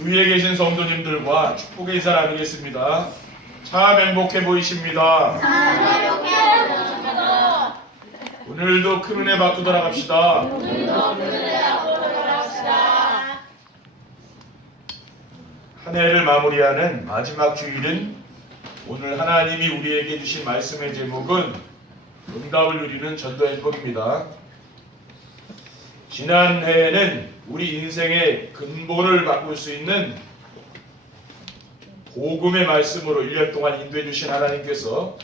주위에 계신 성도님들과 축복의 인사 나누겠습니다. 참 행복해 보이십니다. 오늘도 큰 은혜 받고 돌아갑시다. 한 해를 마무리하는 마지막 주일은 오늘 하나님이 우리에게 주신 말씀의 제목은 응답을 누리는 전도 행복입니다. 지난 해에는 우리 인생의 근본을 바꿀 수 있는 복음의 말씀으로 1년 동안 인도해 주신 하나님께서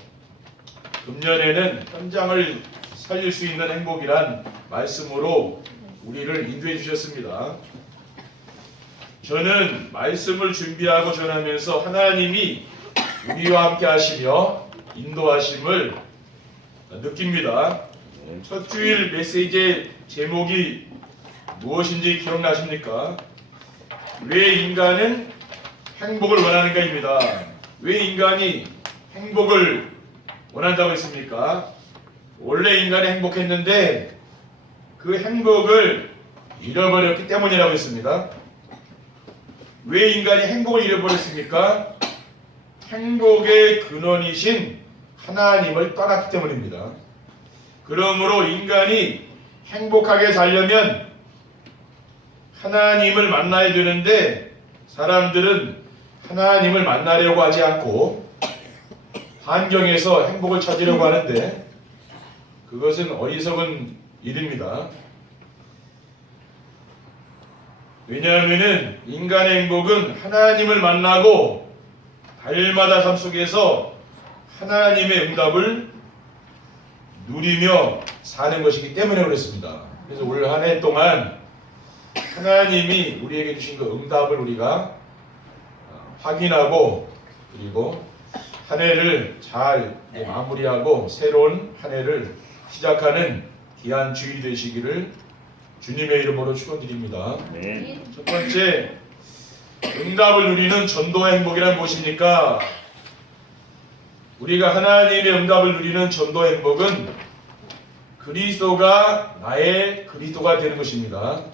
금년에는 현장을 살릴 수 있는 행복이란 말씀으로 우리를 인도해 주셨습니다. 저는 말씀을 준비하고 전하면서 하나님이 우리와 함께 하시며 인도하심을 느낍니다. 첫 주일 메시지의 제목이 무엇인지 기억나십니까? 왜 인간은 행복을 원하는가입니다. 왜 인간이 행복을 원한다고 했습니까? 원래 인간이 행복했는데 그 행복을 잃어버렸기 때문이라고 했습니다. 왜 인간이 행복을 잃어버렸습니까? 행복의 근원이신 하나님을 떠났기 때문입니다. 그러므로 인간이 행복하게 살려면 하나님을 만나야 되는데 사람들은 하나님을 만나려고 하지 않고 환경에서 행복을 찾으려고 하는데 그것은 어리석은 일입니다. 왜냐하면 인간의 행복은 하나님을 만나고 달마다 삶 속에서 하나님의 응답을 누리며 사는 것이기 때문에 그렇습니다. 그래서 올 한 해 동안 하나님이 우리에게 주신 그 응답을 우리가 확인하고 그리고 한 해를 잘 마무리하고 새로운 한 해를 시작하는 귀한 주일이 되시기를 주님의 이름으로 축원드립니다. 네. 첫 번째, 응답을 누리는 전도의 행복이란 무엇입니까? 우리가 하나님의 응답을 누리는 전도의 행복은 그리스도가 나의 그리스도가 되는 것입니다.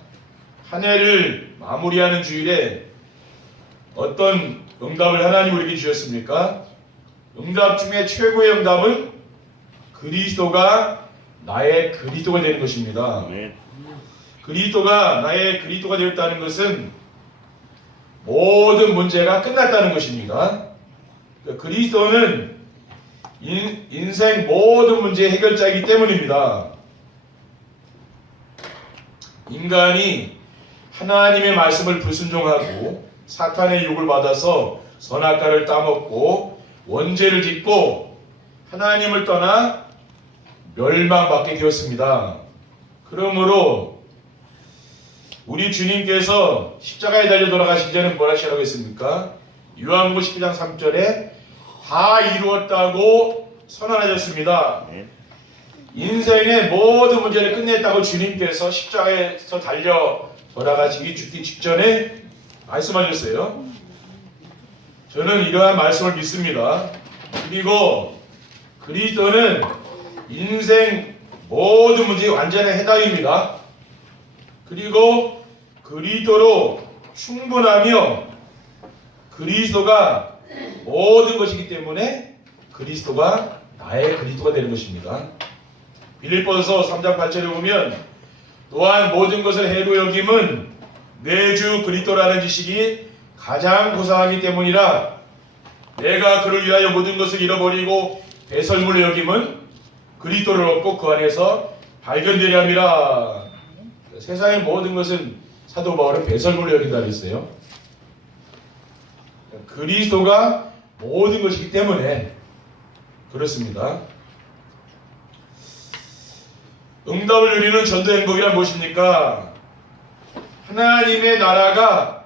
한 해를 마무리하는 주일에 어떤 응답을 하나님 우리에게 주셨습니까? 응답 중에 최고의 응답은 그리스도가 나의 그리스도가 되는 것입니다. 네. 그리스도가 나의 그리스도가 되었다는 것은 모든 문제가 끝났다는 것입니다. 그리스도는 인생 모든 문제의 해결자이기 때문입니다. 인간이 하나님의 말씀을 불순종하고 사탄의 유혹을 받아서 선악과를 따먹고 원죄를 짓고 하나님을 떠나 멸망받게 되었습니다. 그러므로 우리 주님께서 십자가에 달려 돌아가신 전에 뭘 하시라고 했습니까? 요한복음 12장 3절에 다 이루었다고 선언하셨습니다. 네. 인생의 모든 문제를 끝냈다고 주님께서 십자가에서 달려 돌아가시기 죽기 직전에 말씀하셨어요. 저는 이러한 말씀을 믿습니다. 그리고 그리스도는 인생 모든 문제의 완전한 해답입니다. 그리고 그리스도로 충분하며 그리스도가 모든 것이기 때문에 그리스도가 나의 그리스도가 되는 것입니다. 빌립보서 3장 8절에 보면 또한 모든 것을 해로 여김은 내 주 그리스도라는 지식이 가장 고상하기 때문이라 내가 그를 위하여 모든 것을 잃어버리고 배설물로 여김은 그리스도를 얻고 그 안에서 발견되려 함이라. 세상의 모든 것은 사도 바울은 배설물로 여긴다 그랬어요. 그리스도가 모든 것이기 때문에 그렇습니다. 응답을 누리는 전도 행복이란 무엇입니까? 하나님의 나라가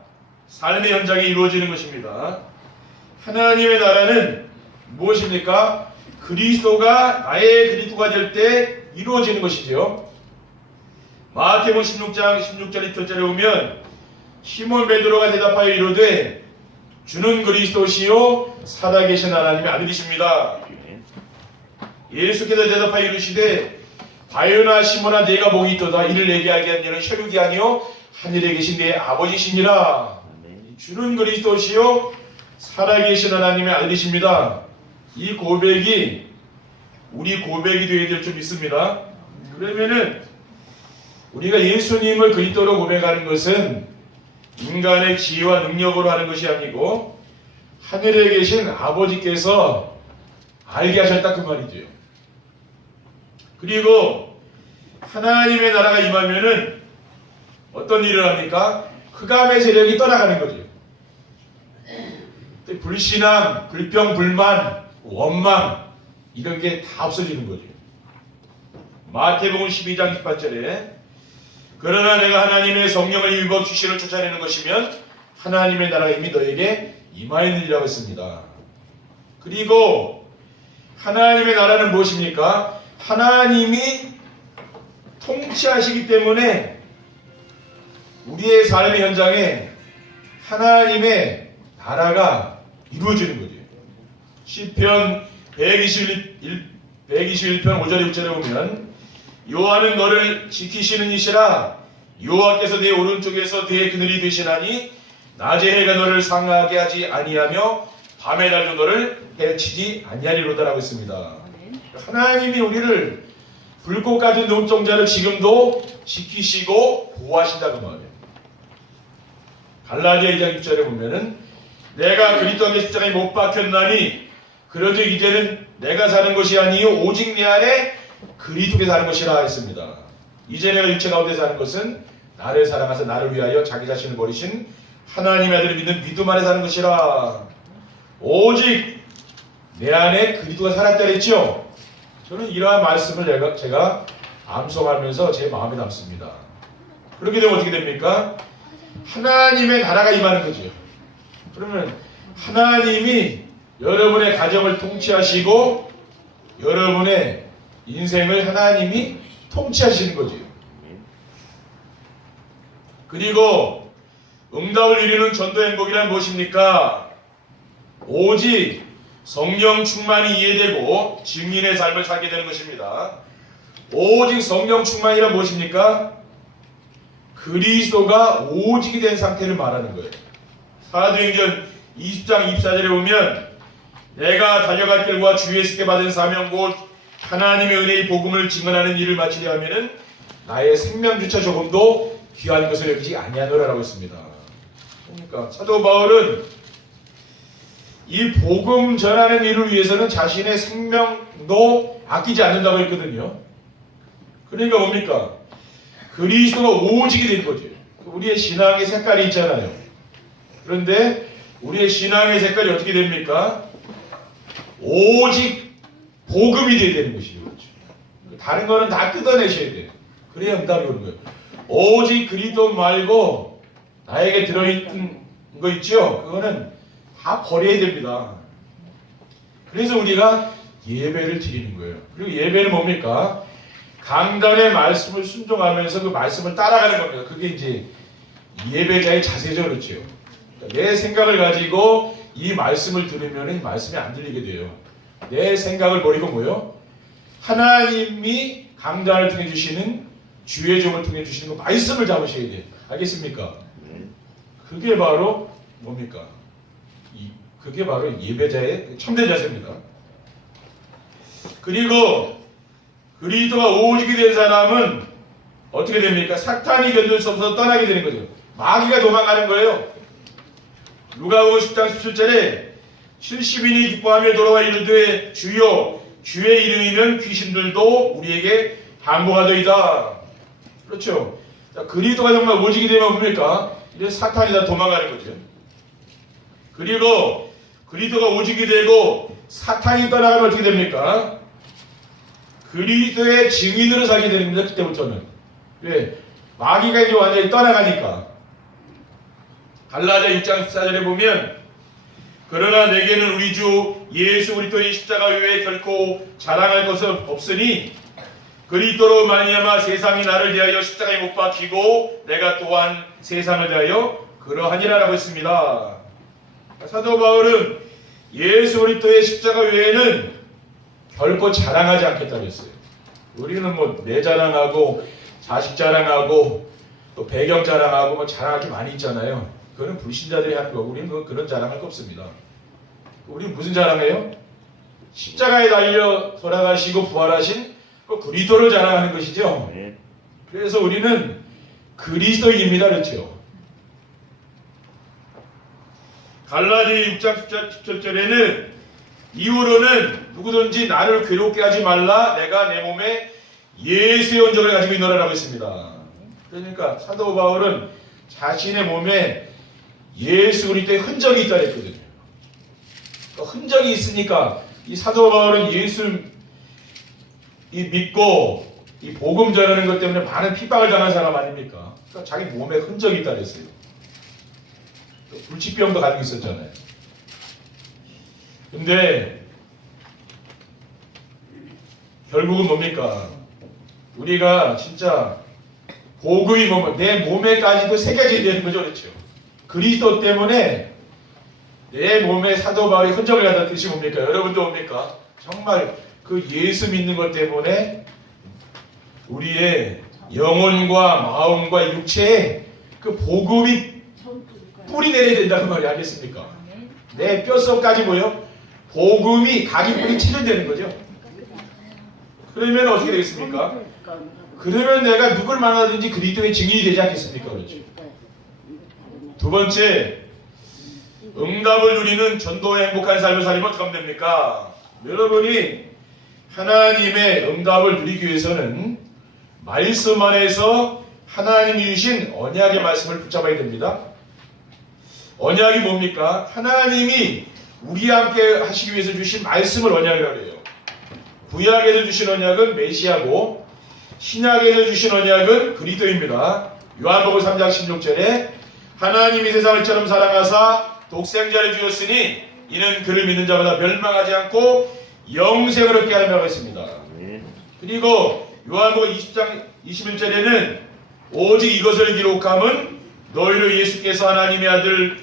삶의 현장에 이루어지는 것입니다. 하나님의 나라는 무엇입니까? 그리스도가 나의 그리스도가 될 때 이루어지는 것이죠. 마태복음 16장 16절 2절에 보면 시몬 베드로가 대답하여 이르되 주는 그리스도시요 살아계신 하나님의 아들이십니다. 예수께서 대답하여 이르시되 바요나 시몬아 네가 복이 있도다. 이를 내게 하게 한 이는 혈육이 아니요 하늘에 계신 내 아버지시니라. 주는 그리스도시요 살아계신 하나님의 아들이십니다. 이 고백이 우리 고백이 되어야 될 줄 믿습니다. 그러면은 우리가 예수님을 그리스도로 고백하는 것은 인간의 지혜와 능력으로 하는 것이 아니고 하늘에 계신 아버지께서 알게 하셨다 그 말이죠. 그리고 하나님의 나라가 임하면은 어떤 일을 합니까? 흑암의 세력이 떠나가는 거죠. 불신앙, 불평, 불만, 원망 이런 게 다 없어지는 거죠. 마태복음 12장 18절에 그러나 내가 하나님의 성령을 입어 귀신을 쫓아내는 것이면 하나님의 나라가 이미 너에게 임하였느니라고 했습니다. 그리고 하나님의 나라는 무엇입니까? 하나님이 통치하시기 때문에 우리의 삶의 현장에 하나님의 나라가 이루어지는 거죠. 시편 121편 5절에 6절에 보면 여호와는 너를 지키시는 이시라 여호와께서 내 오른쪽에서 내 그늘이 되시나니 낮에 해가 너를 상하게 하지 아니하며 밤의 달도 너를 해치지 아니하리로다라고 했습니다. 하나님이 우리를 불꽃 같은 눈동자를 지금도 지키시고 보호하신다고 말해요. 갈라디아 2장 6절에 보면은 내가 그리스도의 십자가에 못 박혔나니 그러즉 이제는 내가 사는 것이 아니요 오직 내 안에 그리스도께 사는 것이라 했습니다. 이제 내가 육체 가운데 사는 것은 나를 사랑하사 나를 위하여 자기 자신을 버리신 하나님의 아들을 믿는 믿음 안에 사는 것이라. 오직 내 안에 그리스도가 살았다 그랬죠. 저는 이러한 말씀을 제가 암송하면서 제 마음에 담습니다. 그렇게 되면 어떻게 됩니까? 하나님의 나라가 임하는 거죠. 그러면 하나님이 여러분의 가정을 통치하시고 여러분의 인생을 하나님이 통치하시는 거죠. 그리고 응답을 이루는 전도 행복이란 무엇입니까? 오직 성령 충만이 이해되고 증인의 삶을 살게 되는 것입니다. 오직 성령 충만이란 무엇입니까? 그리스도가 오직이 된 상태를 말하는 거예요. 사도행전 20장 24절에 보면 내가 달려갈 길과 주의 있게 받은 사명 곧 하나님의 은혜의 복음을 증언하는 일을 마치려 하면은 나의 생명조차 조금도 귀한 것을 여기지 아니하노라라고 했습니다. 그러니까 사도 바울은 이 복음 전하는 일을 위해서는 자신의 생명도 아끼지 않는다고 했거든요. 그러니까 뭡니까? 그리스도가 오직이 된 거죠. 우리의 신앙의 색깔이 있잖아요. 그런데 우리의 신앙의 색깔이 어떻게 됩니까? 오직 복음이 되어야 되는 것이죠. 다른 거는 다 뜯어내셔야 돼요. 그래야 응답이 오는 거예요. 오직 그리스도 말고 나에게 들어있는 거 있죠? 그거는 다 버려야 됩니다. 그래서 우리가 예배를 드리는 거예요. 그리고 예배는 뭡니까? 강단의 말씀을 순종하면서 그 말씀을 따라가는 겁니다. 그게 이제 예배자의 자세죠. 그렇죠? 그러니까 내 생각을 가지고 이 말씀을 들으면 이 말씀이 안 들리게 돼요. 내 생각을 버리고 뭐요? 하나님이 강단을 통해 주시는 주의 종을 통해 주시는 그 말씀을 잡으셔야 돼요. 알겠습니까? 그게 바로 뭡니까? 그게 바로 예배자의 참된 자세입니다. 그리고 그리스도가 오직이 된 사람은 어떻게 됩니까? 사탄이 견딜 수 없어서 떠나게 되는 거죠. 마귀가 도망가는 거예요. 누가복음 10장 17절에 70인이 기뻐하며 돌아와 이르되 주여 주의 이름이면 귀신들도 우리에게 항복하더이다. 그렇죠. 그리스도가 정말 오직이 되면 뭡니까? 이제 사탄이 다 도망가는 거죠. 그리고 그리스도가 오직이 되고 사탄이 떠나가면 어떻게 됩니까? 그리스도의 증인으로 살게 되는 겁니다. 그때부터는. 왜? 마귀가 이제 완전히 떠나가니까. 갈라디아 6장 14절에 보면 그러나 내게는 우리 주 예수 그리스도의 십자가 외에 결코 자랑할 것은 없으니 그리스도로 말미암아 세상이 나를 대하여 십자가에 못 박히고 내가 또한 세상을 대하여 그러하니라라고 했습니다. 사도 바울은 예수 그리스도의 십자가 외에는 결코 자랑하지 않겠다고 했어요. 우리는 뭐 내 자랑하고 자식 자랑하고 또 배경 자랑하고 뭐 자랑할 게 많이 있잖아요. 그거는 불신자들이 하는 거고 우리는 그런 자랑할 거 없습니다. 우리는 무슨 자랑해요? 십자가에 달려 돌아가시고 부활하신 그 그리스도를 자랑하는 것이죠. 그래서 우리는 그리스도인입니다. 그렇죠? 갈라디 6장 17절에는 이후로는 누구든지 나를 괴롭게 하지 말라 내가 내 몸에 예수의 온전을 가지고 있노라라고 했습니다. 그러니까 사도 바울은 자신의 몸에 예수 그리스도의 흔적이 있다 했거든요. 흔적이 있으니까 이 사도 바울은 예수 믿고 이 복음 전하는 것 때문에 많은 핍박을 당한 사람 아닙니까? 그러니까 자기 몸에 흔적이 있다 그랬어요. 불치병도 가지고 있었잖아요. 근데 결국은 뭡니까? 우리가 진짜 복음이 뭐면 내 몸에까지도 새겨져야 되는 거죠. 그렇죠? 그리스도 때문에 내 몸에 사도 바울이 흔적을 갖다 뜻이 뭡니까? 여러분도 뭡니까? 정말 그 예수 믿는 것 때문에 우리의 영혼과 마음과 육체에 그 복음이 뿌리 내려야 된다는 말이 알겠습니까? 내 뼛속까지 뭐요? 복음이 각이 뿌리 치료되는 거죠. 그러면 어떻게 되겠습니까? 그러면 내가 누굴 만나든지 그리스도의 증인이 되지 않겠습니까? 그렇죠. 두 번째, 응답을 누리는 전도의 행복한 삶을 살면 어떻게 하면 됩니까? 여러분이 하나님의 응답을 누리기 위해서는 말씀 안에서 하나님이 주신 언약의 말씀을 붙잡아야 됩니다. 언약이 뭡니까? 하나님이 우리와 함께 하시기 위해서 주신 말씀을 언약이라고 해요. 구약에서 주신 언약은 메시아고 신약에서 주신 언약은 그리스도입니다. 요한복음 3장 16절에 하나님이 세상을 처럼 사랑하사 독생자를 주었으니 이는 그를 믿는 자마다 멸망하지 않고 영생을 얻게 하려고 했습니다. 그리고 요한복음 20장 21절에는 오직 이것을 기록함은 너희로 예수께서 하나님의 아들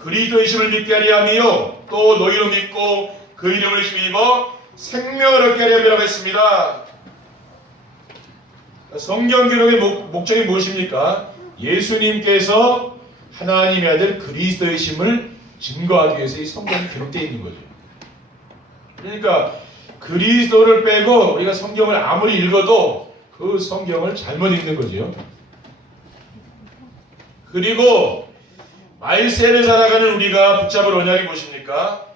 그리스도이심을 믿게 하려 함이요 또 너희로 믿고 그 이름을 힘입어 생명을 얻게 하려고 했습니다. 성경 기록의 목적이 무엇입니까? 예수님께서 하나님의 아들 그리스도이심을 증거하기 위해서 이 성경이 기록되어 있는 거죠. 그러니까 그리스도를 빼고 우리가 성경을 아무리 읽어도 그 성경을 잘못 읽는 거죠. 그리고 말세를 살아가는 우리가 붙잡을 언약이 무엇입니까?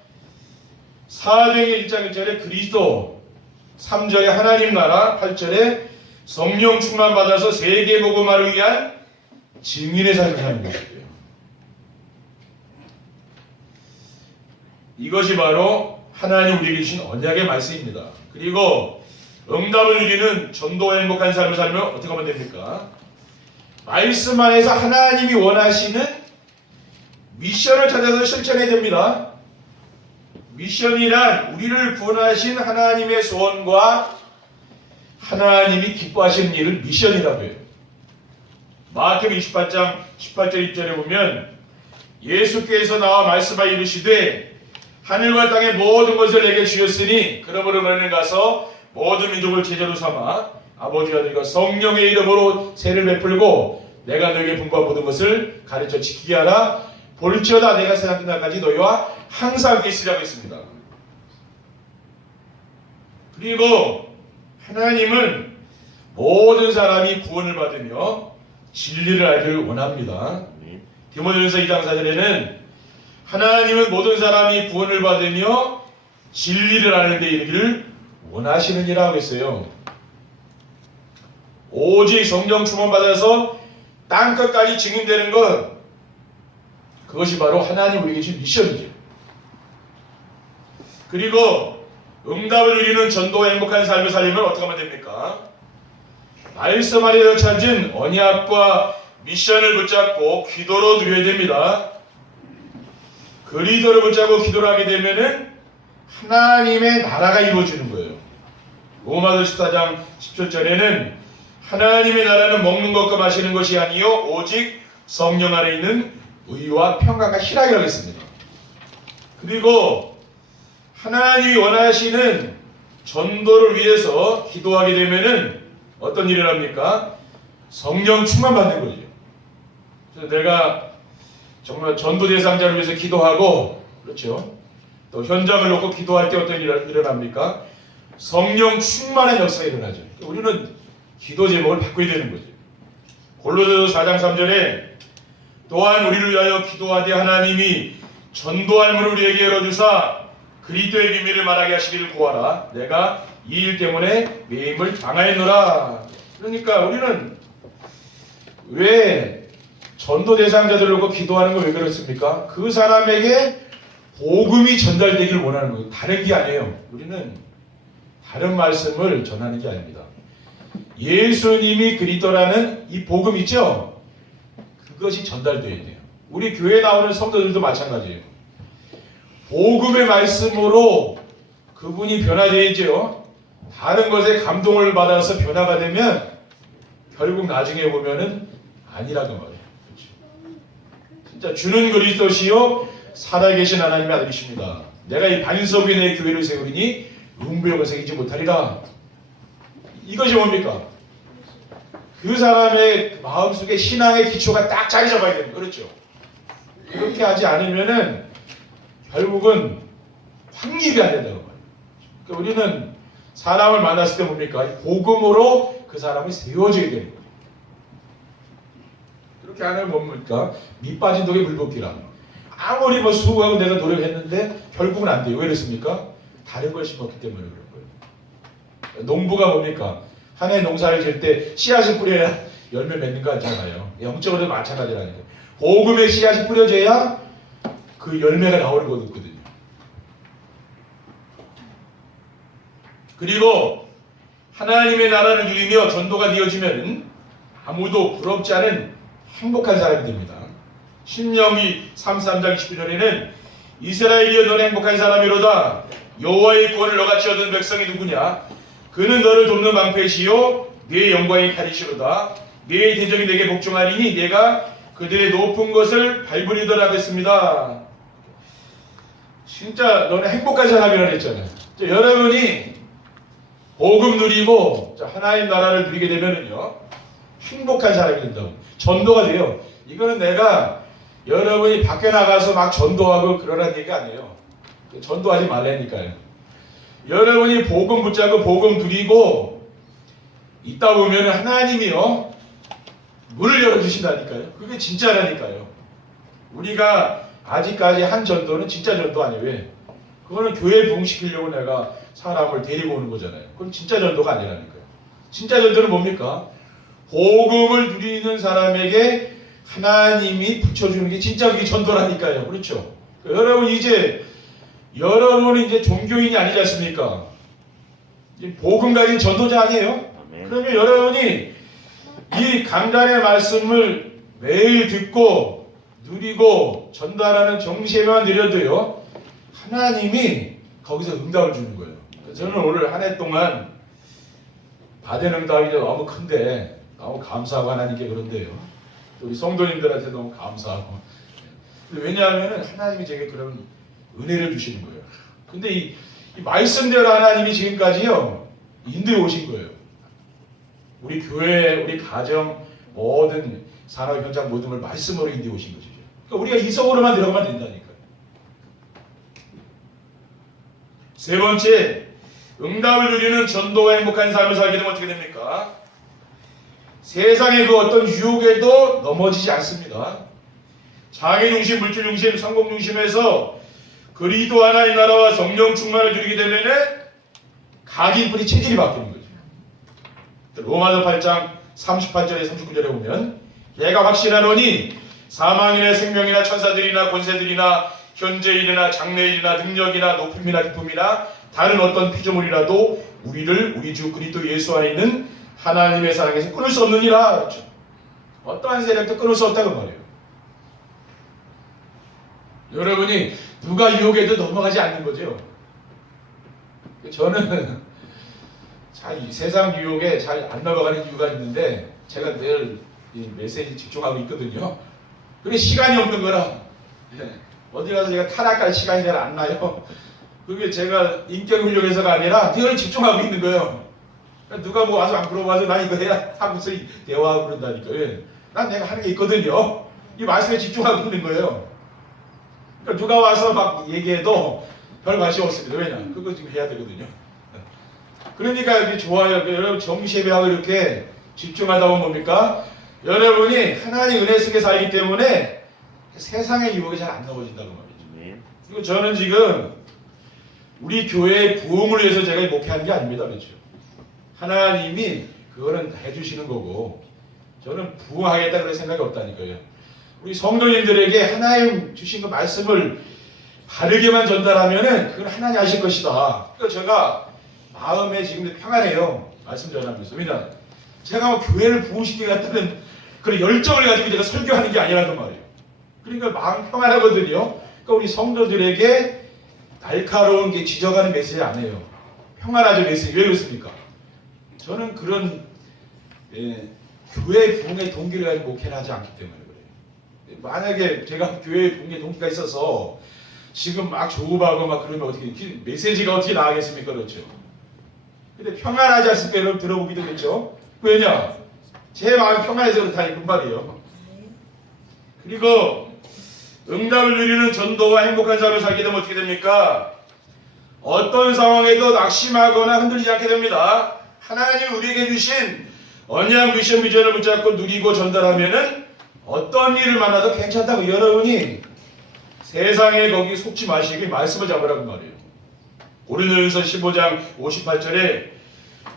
사도행전 1장 1절에 그리스도, 3절에 하나님 나라, 8절에 성령 충만 받아서 세계 복음화를 위한 증인의 삶을 사는 것이고요. 이것이 바로 하나님 우리에게 주신 언약의 말씀입니다. 그리고 응답을 누리는 전도의 행복한 삶을 살면 어떻게 하면 됩니까? 말씀 안에서 하나님이 원하시는 미션을 찾아서 실천해야 됩니다. 미션이란 우리를 구원하신 하나님의 소원과 하나님이 기뻐하시는 일을 미션이라고 해요. 마태복음 28장 18절 2절에 보면 예수께서 나와 말씀하여 이르시되 하늘과 땅의 모든 것을 내게 주셨으니 그러므로 너희는 가서 모든 민족을 제자로 삼아 아버지와 아들과 성령의 이름으로 세를 베풀고 내가 너에게 분부한 모든 것을 가르쳐 지키게 하라. 볼지어다 내가 세상 끝날까지 너희와 항상 함께 있으리라고 했습니다. 그리고 하나님은 모든 사람이 구원을 받으며 진리를 알기를 원합니다. 디모데전서 2장 4절에는 하나님은 모든 사람이 구원을 받으며 진리를 아는 데 이르기를 원하시느니라 하고 있어요. 오직 성령 충만 받아서 땅끝까지 증인되는 것, 그것이 바로 하나님 우리에게 주신 미션이죠. 그리고 응답을 누리는 전도의 행복한 삶을 살려면 어떻게 하면 됩니까? 말씀 안에서 찾은 언약과 미션을 붙잡고 기도로 누려야 됩니다. 그리스도를 붙잡고 기도를 하게 되면은 하나님의 나라가 이루어지는 거예요. 로마서 14장 17절에는 하나님의 나라는 먹는 것과 마시는 것이 아니요 오직 성령 안에 있는 의와 평강과 희락이라고 했습니다. 그리고 하나님이 원하시는 전도를 위해서 기도하게 되면은 어떤 일을 합니까? 성령 충만 받는 거죠. 그래서 내가 정말 전도 대상자를 위해서 기도하고, 그렇죠. 또 현장을 놓고 기도할 때 어떤 일이 일어납니까? 성령 충만한 역사가 일어나죠. 우리는 기도 제목을 바꿔야 되는 거죠. 골로새서 4장 3절에 또한 우리를 위하여 기도하되 하나님이 전도할 문을 우리에게 열어주사 그리스도의 비밀을 말하게 하시기를 구하라. 내가 이 일 때문에 내 힘을 당하였노라. 그러니까 우리는 왜 전도 대상자들을 놓고 기도하는 거 왜 그렇습니까? 그 사람에게 복음이 전달되기를 원하는 거예요. 다른 게 아니에요. 우리는 다른 말씀을 전하는 게 아닙니다. 예수님이 그리스도라는 이 복음 있죠? 그것이 전달되어야 돼요. 우리 교회에 나오는 성도들도 마찬가지예요. 복음의 말씀으로 그분이 변화되죠. 다른 것에 감동을 받아서 변화가 되면 결국 나중에 보면은 아니라고 말해요. 그렇죠? 진짜 주는 그리스도시요 살아계신 하나님의 아들이십니다. 내가 이 반석 위에 내 교회를 세우리니 음부역을 새기지 못하리라. 이것이 뭡니까? 그 사람의 마음속에 신앙의 기초가 딱 자리 잡아야 됩니다. 그렇죠? 그렇게 하지 않으면은 결국은 확립이 안 된다고 말이에요. 그러니까 우리는 사람을 만났을 때 뭡니까? 복음으로 그 사람이 세워져야 되는 거예요. 그렇게 안 하면 뭡니까? 밑 빠진 독에 물 붓기라. 아무리 뭐 수고하고 내가 노력했는데 결국은 안 돼요. 왜 그렇습니까? 다른 걸 심었기 때문에 그런 거예요. 농부가 뭡니까? 한 해 농사를 지을 때 씨앗을 뿌려야 열매 맺는 거 아니잖아요. 영적으로도 마찬가지라니까. 복음의 씨앗이 뿌려져야 그 열매가 나오는 거거든요. 그리고 하나님의 나라를 누리며 전도가 되어지면 아무도 부럽지 않은 행복한 사람이 됩니다. 신명기 33장 29절에는 이스라엘이여 너는 행복한 사람이로다. 여호와의 구원을 너같이 얻은 백성이 누구냐? 그는 너를 돕는 방패시요 네 영광의 칼이시로다. 네 대적이 내게 복종하리니 내가 그들의 높은 것을 밟으리더라 했습니다. 진짜 너는 행복한 사람이라고 했잖아요. 여러분이 복음 누리고 하나님 나라를 누리게 되면은요 행복한 사람이 된다고. 전도가 돼요. 이거는 내가 여러분이 밖에 나가서 막 전도하고 그러라는 얘기가 아니에요. 전도하지 말라니까요. 여러분이 복음 붙잡고 복음 누리고 있다 보면 하나님이요 문을 열어주신다니까요. 그게 진짜라니까요. 우리가 아직까지 한 전도는 진짜 전도 아니에요. 왜? 그거는 교회 부흥시키려고 내가 사람을 데리고 오는 거잖아요. 그건 진짜 전도가 아니라니까요. 진짜 전도는 뭡니까? 복음을 누리는 사람에게 하나님이 붙여주는 게 진짜 그게 전도라니까요. 그렇죠? 여러분이 이제 종교인이 아니지 않습니까? 복음 가진 전도자 아니에요? 그러면 여러분이 이 강단의 말씀을 매일 듣고 누리고 전달하는 정신만 누려도요 하나님이 거기서 응답을 주는 거예요. 저는 오늘 한 해 동안 받은 응답이 너무 큰데 너무 감사하고 하나님께 그런데요. 우리 성도님들한테 너무 감사하고. 왜냐하면 하나님이 제게 그런 은혜를 주시는 거예요. 근데 이 말씀대로 하나님이 지금까지요 인도해 오신 거예요. 우리 교회, 우리 가정, 모든 산업 현장 모든 걸 말씀으로 인도해 오신 것이죠. 그러니까 우리가 이성으로만 들어가면 된다니까요. 세 번째, 응답을 누리는 전도와 행복한 삶을 살게 되면 어떻게 됩니까? 세상의 그 어떤 유혹에도 넘어지지 않습니다. 자기 중심, 물질 중심, 성공 중심에서 그리스도 하나의 나라와 성령 충만을 누리게 되면은 각인뿌리 체질이 바뀌는 거죠. 로마서 8장 38절에 39절에 보면 내가 확신하노니 사망이나 생명이나 천사들이나 권세들이나 현재일이나 장래일이나 능력이나 높음이나 기쁨이나 다른 어떤 피조물이라도 우리를 우리 주 그리스도 예수 안에 있는 하나님의 사랑에서 끊을 수 없느니라. 그렇죠? 어떠한 세력도 끊을 수 없다고 말해요. 여러분이 누가 유혹해도 넘어가지 않는 거죠. 저는 잘 세상 유혹에 잘 안 넘어가는 이유가 있는데 제가 늘 이 메시지 집중하고 있거든요. 그게 시간이 없는 거라. 어디 가서 제가 타락할 시간이 잘 안 나요. 그게 제가 인격 훈련에서가 아니라 늘 집중하고 있는 거예요. 누가 와서 안 물어봐서 나 이거 해야 하고서 대화하고 그런다니까. 난 내가 하는 게 있거든요. 이 말씀에 집중하고 있는 거예요. 그러니까 누가 와서 막 얘기해도 별 관심 없습니다. 왜냐? 그거 지금 해야 되거든요. 그러니까 이게 좋아요. 여러분 정시예배하고 이렇게 집중하다 보면 뭡니까? 여러분이 하나님 은혜 속에 살기 때문에 세상의 유혹이 잘 안 넘어진다고 말이죠. 그리고 저는 지금 우리 교회의 부흥을 위해서 제가 목회한 게 아닙니다. 그렇죠? 하나님이 그거는 해주시는 거고 저는 부흥하겠다 그런 생각이 없다니까요. 우리 성도님들에게 하나님 주신 그 말씀을 바르게만 전달하면은 그걸 하나님 하실 것이다. 그러니까 제가 마음에 지금 평안해요. 말씀 전하면서. 왜냐? 제가 뭐 교회를 부흥시키겠다는 그런 열정을 가지고 제가 설교하는 게 아니라는 말이에요. 그러니까 마음 평안하거든요. 그러니까 우리 성도들에게 날카로운 게 지적하는 메시지 안 해요. 평안하죠 메시지. 왜 그렇습니까? 저는 그런 교회 부흥의 동기를 가지고 목회를 하지 않기 때문에 그래요. 만약에 제가 교회 부흥의 동기가 있어서 지금 막 조급하고 막 그러면 어떻게 메시지가 어떻게 나가겠습니까? 그렇죠. 근데 평안하지 않습니까? 여러분 들어보기도 그렇죠. 왜냐? 제 마음이 평안해서 그렇다니 그 말이에요. 그리고 응답을 누리는 전도와 행복한 삶을 살게 되면 어떻게 됩니까? 어떤 상황에도 낙심하거나 흔들리지 않게 됩니다. 하나님 우리에게 주신 언약 미션 비전을 붙잡고 누리고 전달하면은 어떤 일을 만나도 괜찮다고 여러분이 세상에 거기 속지 마시고 말씀을 잡으라고 말이에요. 고린도전서 15장 58절에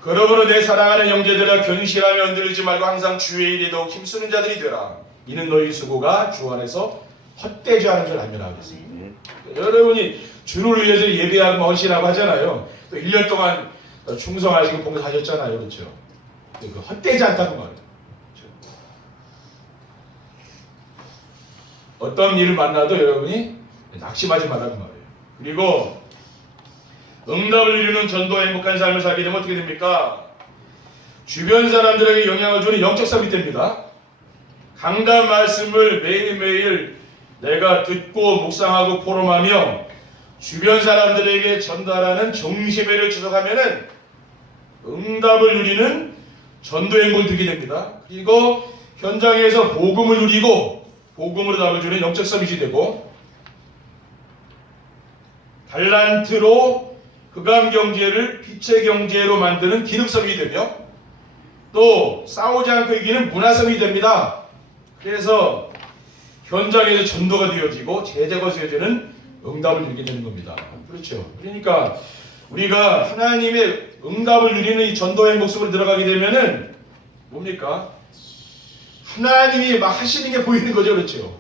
그러므로 내 사랑하는 형제들아 견실하며 흔들리지 말고 항상 주의 일에 더욱 힘쓰는 자들이 되라. 이는 너희 수고가 주 안에서 헛되지 않은 줄 알면 하겠습니다. 여러분이 주를 위해서 예배하고 헌신하고 하잖아요. 또 1년 동안 충성하시고 봉사하셨잖아요. 그렇죠? 그 헛되지 않다고 말해요. 그렇죠? 어떤 일을 만나도 여러분이 낙심하지 말라고 말해요. 그리고 응답을 이루는 전도와 행복한 삶을 살게 되면 어떻게 됩니까? 주변 사람들에게 영향을 주는 영적 삶이 됩니다. 강단 말씀을 매일매일 내가 듣고 묵상하고 포럼하며 주변 사람들에게 전달하는 정시배를 지속하면은 응답을 누리는 전도 행복을 누리게 됩니다. 그리고 현장에서 복음을 누리고 복음으로 답을 주는 영적 서밋이 되고 달란트로 흑암 경제를 빛의 경제로 만드는 기능 서밋이 되며 또 싸우지 않고 이기는 문화 서밋이 됩니다. 그래서 현장에서 전도가 되어지고 제자가 되어지는 응답을 누리게 되는 겁니다. 그렇죠. 그러니까 우리가 하나님의 응답을 누리는 이 전도의 모습으로 들어가게 되면은 뭡니까? 하나님이 막 하시는 게 보이는 거죠. 그렇죠.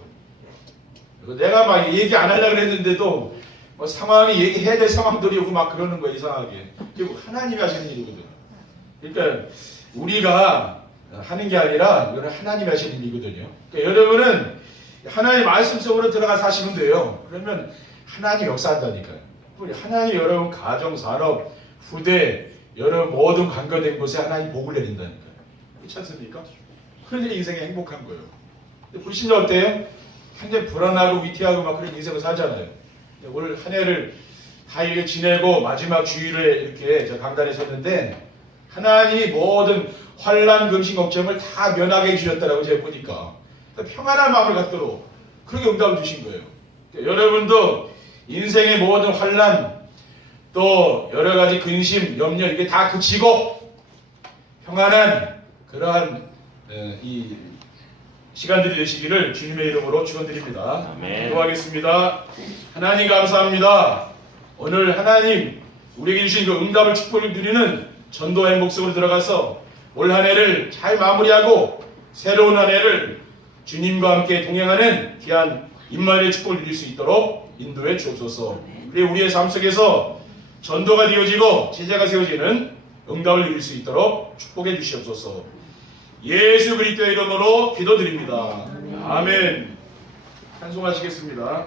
내가 막 얘기 안 하려고 했는데도 뭐 상황이 얘기해야 될 상황들이 오고 막 그러는 거예요. 이상하게. 결국 하나님이 하시는 일이거든요. 그러니까 우리가 하는 게 아니라 이거는 하나님이 하시는 일이거든요. 그러니까 여러분은 하나님 말씀 속으로 들어가 사시면 돼요. 그러면 하나님 역사한다니까요. 하나님 여러분 가정, 산업, 후대, 여러분 모든 관계된 곳에 하나님 복을 내린다니까요. 그렇지 않습니까? 그러니까 인생이 행복한 거예요. 근데 불신자 어때요? 굉장히 불안하고 위태하고 막 그런 인생을 살잖아요. 올 한 해를 다 이렇게 지내고 마지막 주일에 이렇게 저 강단에 섰는데 하나님이 모든 환난, 금신, 걱정을 다 면하게 해주셨다라고 제가 보니까 평안한 마음을 갖도록 그렇게 응답을 주신 거예요. 여러분도 인생의 모든 환난 또 여러 가지 근심, 염려 이게 다 그치고 평안한 그러한 이 시간들이 되시기를 주님의 이름으로 축원드립니다. 기도하겠습니다. 하나님 감사합니다. 오늘 하나님 우리에게 주신 그 응답을 축복을 누리는 전도의 목숨으로 들어가서 올 한 해를 잘 마무리하고 새로운 한 해를 주님과 함께 동행하는 귀한 임마누엘의 축복을 누릴 수 있도록 인도해 주옵소서. 그리고 우리의 삶 속에서 전도가 되어지고 제자가 세워지는 응답을 누릴 수 있도록 축복해 주시옵소서. 예수 그리스도의 이름으로 기도드립니다. 아멘. 찬송하시겠습니다.